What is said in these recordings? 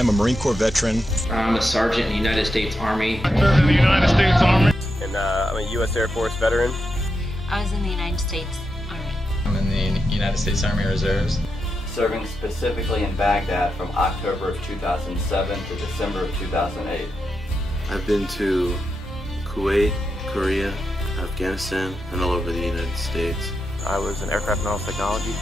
I'm a Marine Corps veteran. I'm a sergeant in the United States Army. I served in the United States Army. And I'm a U.S. Air Force veteran. I was in the United States Army. I'm in the United States Army Reserves. Serving specifically in Baghdad from October of 2007 to December of 2008. I've been to Kuwait, Korea, Afghanistan, and all over the United States. I was an aircraft medical technology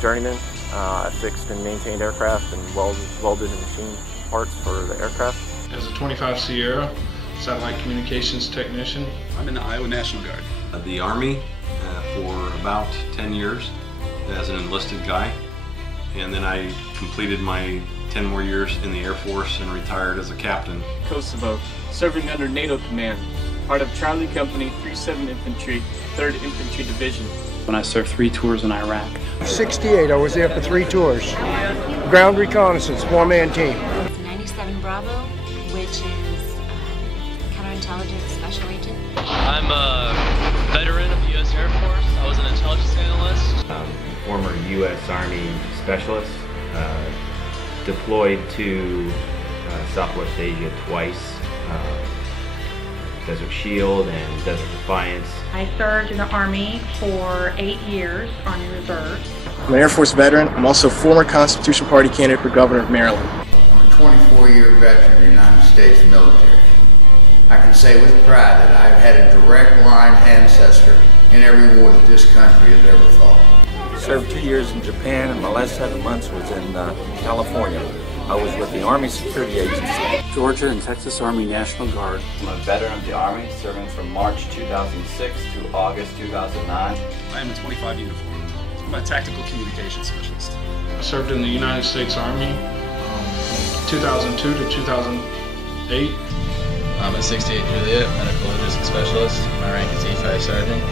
journeyman. I fixed and maintained aircraft and welded and machined parts for the aircraft. As a 25 Sierra satellite communications technician. I'm in the Iowa National Guard. The Army for about 10 years as an enlisted guy, and then I completed my 10 more years in the Air Force and retired as a captain. Kosovo, serving under NATO command, part of Charlie Company 37 Infantry, 3rd Infantry Division. When I served 3 tours in Iraq. 68, I was there for 3 tours. Ground reconnaissance, 4-man team. 97 Bravo, which is counterintelligence special agent. I'm a veteran of the U.S. Air Force. I was an intelligence analyst. Former U.S. Army specialist, deployed to Southwest Asia twice. Desert Shield and Desert Defiance. I served in the Army for 8 years, Army Reserves. I'm an Air Force veteran. I'm also a former Constitution Party candidate for Governor of Maryland. I'm a 24-year veteran of the United States military. I can say with pride that I've had a direct line ancestor in every war that this country has ever fought. I served 2 years in Japan, and my last 7 months was in California. I was with the Army Security Agency. Georgia and Texas Army National Guard. I'm a veteran of the Army, serving from March 2006 to August 2009. I am a 25 uniform. I'm a tactical communications specialist. I served in the United States Army from 2002 to 2008. I'm a 68 Juliet, medical logistics specialist. My rank is E5 Sergeant.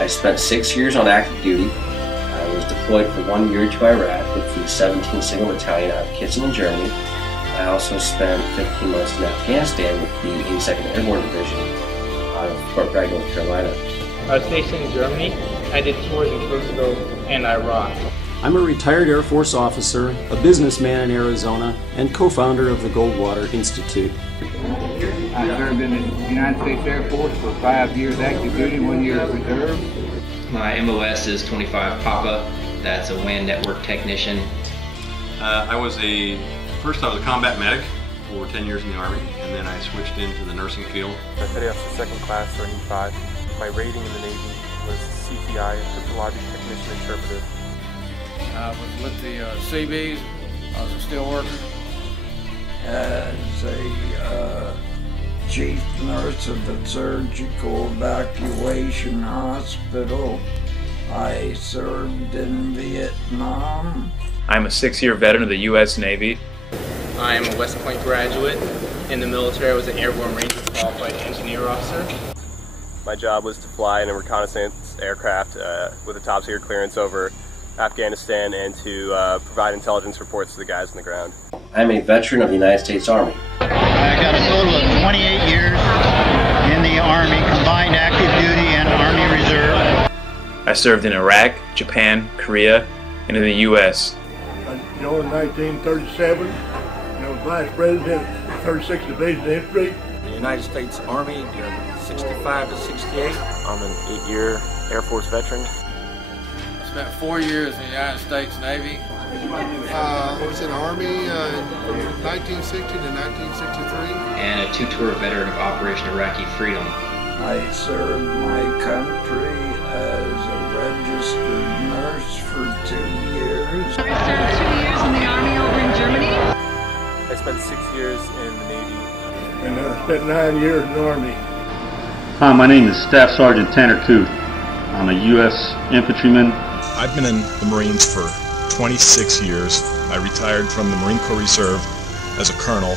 I spent 6 years on active duty. I was deployed for 1 year to Iraq with the 17th Single Battalion out of Kitzingen, Germany. I also spent 15 months in Afghanistan with the 82nd Airborne Division out of Fort Bragg, North Carolina. I was stationed in Germany. I did tours in Kosovo and Iraq. I'm a retired Air Force officer, a businessman in Arizona, and co-founder of the Goldwater Institute. I served in the United States Air Force for 5 years active duty, 1 year reserve. My MOS is 25 Papa. That's a WAN network technician. First I was a combat medic for 10 years in the Army, and then I switched into the nursing field. I petty officer 2nd class, ranking 5. My rating in the Navy was CTI, cryptologic technician interpreter. I was with the Seabees. I was a steel worker. As a chief nurse of the surgical evacuation hospital, I served in Vietnam. I'm a 6-year veteran of the U.S. Navy. I am a West Point graduate. In the military, I was an Airborne Ranger qualified engineer officer. My job was to fly in a reconnaissance aircraft with a top secret clearance over Afghanistan and to provide intelligence reports to the guys on the ground. I'm a veteran of the United States Army. I got a total of 28 years in the Army, combined active duty and Army Reserve. I served in Iraq, Japan, Korea, and in the U.S. I joined in 1937. I was Vice President of the 36th Division Infantry. The United States Army during 65 to 68. I'm an 8-year Air Force veteran. I spent 4 years in the United States Navy. I was in the Army from 1960 to 1963. And a 2-tour veteran of Operation Iraqi Freedom. I served my country as a registered nurse for 2 years. I served 2 years in the Army over in Germany. I spent 6 years in the Navy. And I spent 9 years in the Army. Hi, my name is Staff Sergeant Tanner Kuth. I'm a U.S. infantryman. I've been in the Marines for 26 years. I retired from the Marine Corps Reserve as a colonel,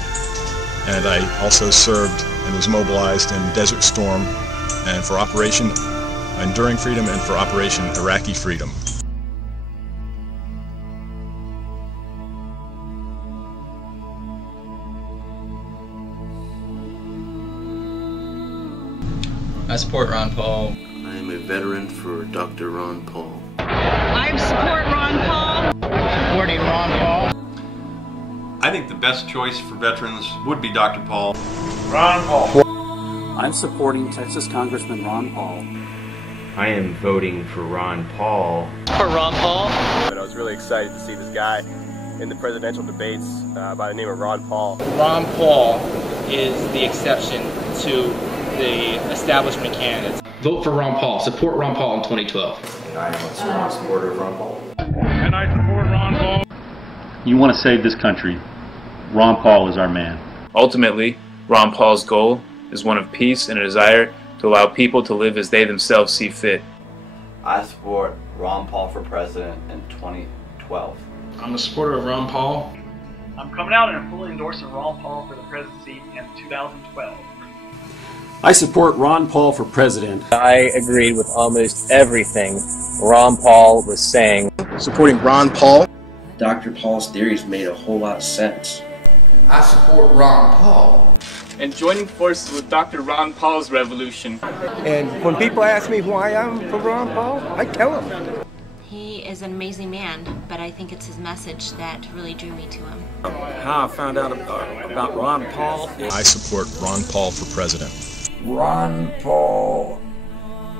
and I also served and was mobilized in Desert Storm and for Operation Enduring Freedom and for Operation Iraqi Freedom. I support Ron Paul. I am a veteran for Dr. Ron Paul. I support Ron Paul. Supporting Ron Paul. I I think the best choice for veterans would be Dr. Paul. Ron Paul. I'm supporting Texas Congressman Ron Paul. I am voting for Ron Paul. For Ron Paul. But I was really excited to see this guy in the presidential debates by the name of Ron Paul. Ron Paul is the exception to the establishment candidates. Vote for Ron Paul. Support Ron Paul in 2012. And I am a strong supporter of Ron Paul. And I support Ron Paul. You want to save this country, Ron Paul is our man. Ultimately, Ron Paul's goal is one of peace and a desire to allow people to live as they themselves see fit. I support Ron Paul for president in 2012. I'm a supporter of Ron Paul. I'm coming out and I'm fully endorsing Ron Paul for the presidency in 2012. I support Ron Paul for president. I agreed with almost everything Ron Paul was saying. Supporting Ron Paul. Dr. Paul's theories made a whole lot of sense. I support Ron Paul. And joining forces with Dr. Ron Paul's revolution. And when people ask me why I'm for Ron Paul, I tell them. He is an amazing man, but I think it's his message that really drew me to him. How I found out about Ron Paul is... I support Ron Paul for president. Ron Paul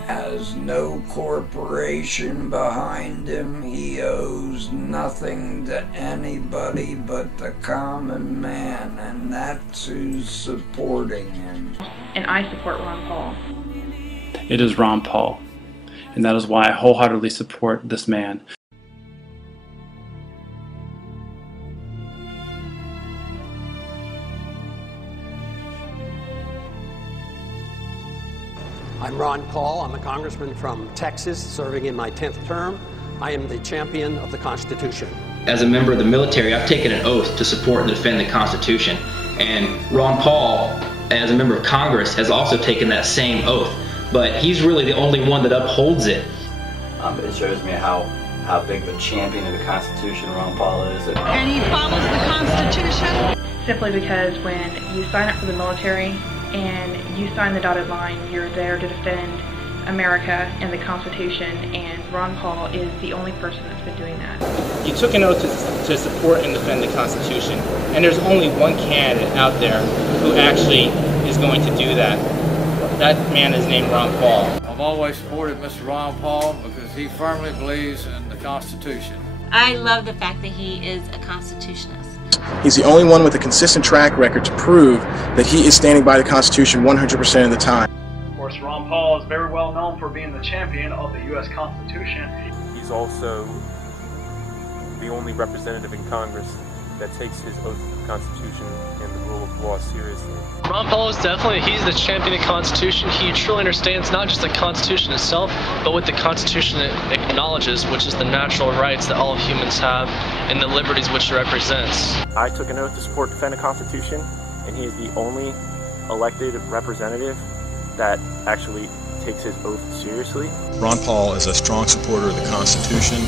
has no corporation behind him. He owes nothing to anybody but the common man, and that's who's supporting him. And I support Ron Paul. It is Ron Paul, and that is why I wholeheartedly support this man. I'm Ron Paul. I'm a congressman from Texas, serving in my 10th term. I am the champion of the Constitution. As a member of the military, I've taken an oath to support and defend the Constitution. And Ron Paul, as a member of Congress, has also taken that same oath. But he's really the only one that upholds it. It shows me how big of a champion of the Constitution Ron Paul is. And he follows the Constitution? Simply because when you sign up for the military and you sign the dotted line, you're there to defend America and the Constitution, and Ron Paul is the only person that's been doing that. You took an oath to support and defend the Constitution, and there's only one candidate out there who actually is going to do that. That man is named Ron Paul. I've always supported Mr. Ron Paul because he firmly believes in the Constitution. I love the fact that he is a constitutionalist. He's the only one with a consistent track record to prove that he is standing by the Constitution 100% of the time. Of course, Ron Paul is very well known for being the champion of the U.S. Constitution. He's also the only representative in Congress that takes his oath of the Constitution and the rule of law seriously. Ron Paul is he's the champion of the Constitution. He truly understands not just the Constitution itself, but what the Constitution acknowledges, which is the natural rights that all humans have and the liberties which it represents. I took an oath to support and defend the Constitution, and he is the only elected representative that actually takes his oath seriously. Ron Paul is a strong supporter of the Constitution.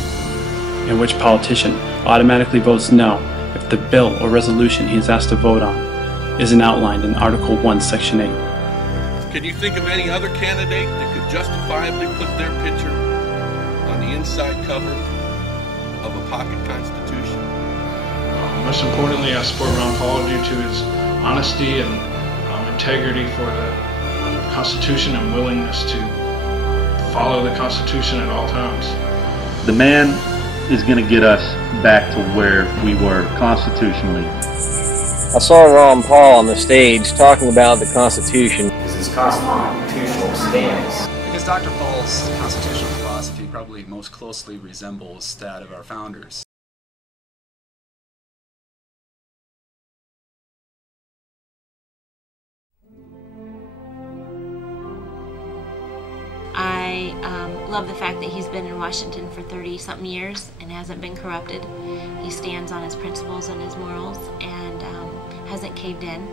In which politician automatically votes no if the bill or resolution he is asked to vote on isn't outlined in Article 1, Section 8. Can you think of any other candidate that could justifiably put their picture on the inside cover of a pocket constitution? Most importantly, I support Ron Paul due to his honesty and integrity for the Constitution and willingness to follow the Constitution at all times. The man is going to get us back to where we were constitutionally. I saw Ron Paul on the stage talking about the Constitution. This is constitutional stance. Because Dr. Paul's constitutional philosophy probably most closely resembles that of our founders. I love the fact that he's been in Washington for 30-something years and hasn't been corrupted. He stands on his principles and his morals and hasn't caved in.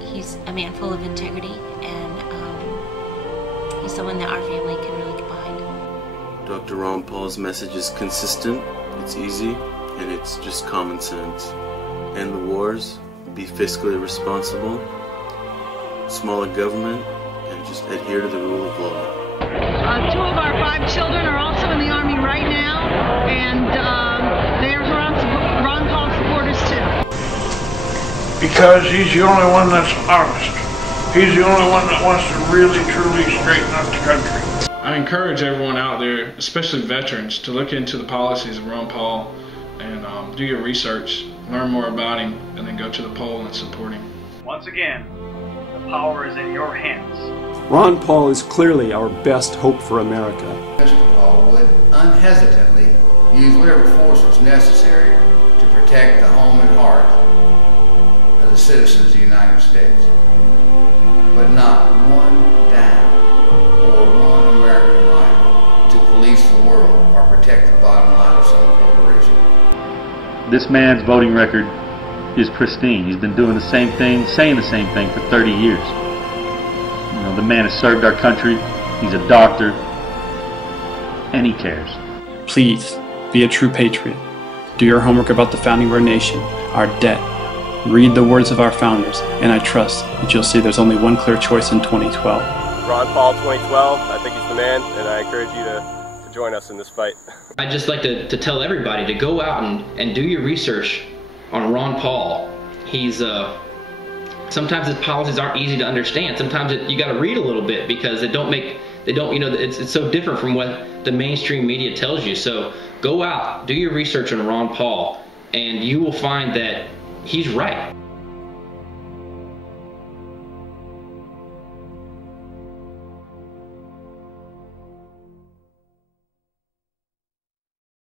He's a man full of integrity, and he's someone that our family can really get behind. Dr. Ron Paul's message is consistent, it's easy, and it's just common sense. End the wars, be fiscally responsible, smaller government, and just adhere to the rule of law. 2 of our 5 children are also in the Army right now, and they're Ron Paul supporters too. Because he's the only one that's honest. He's the only one that wants to really, truly straighten up the country. I encourage everyone out there, especially veterans, to look into the policies of Ron Paul and do your research, learn more about him, and then go to the poll and support him. Once again, the power is in your hands. Ron Paul is clearly our best hope for America. Mr. Paul would unhesitantly use whatever force was necessary to protect the home and heart of the citizens of the United States. But not one dime or one American life to police the world or protect the bottom line of some corporation. This man's voting record is pristine. He's been doing the same thing, saying the same thing for 30 years. You know, the man has served our country. He's a doctor, and he cares. Please, be a true patriot. Do your homework about the founding of our nation, our debt. Read the words of our founders, and I trust that you'll see there's only one clear choice in 2012. Ron Paul 2012, I think he's the man, and I encourage you to join us in this fight. I'd just like to tell everybody to go out and do your research on Ron Paul. He's sometimes his policies aren't easy to understand. Sometimes you got to read a little bit because you know, it's so different from what the mainstream media tells you. So go out, do your research on Ron Paul, and you will find that he's right.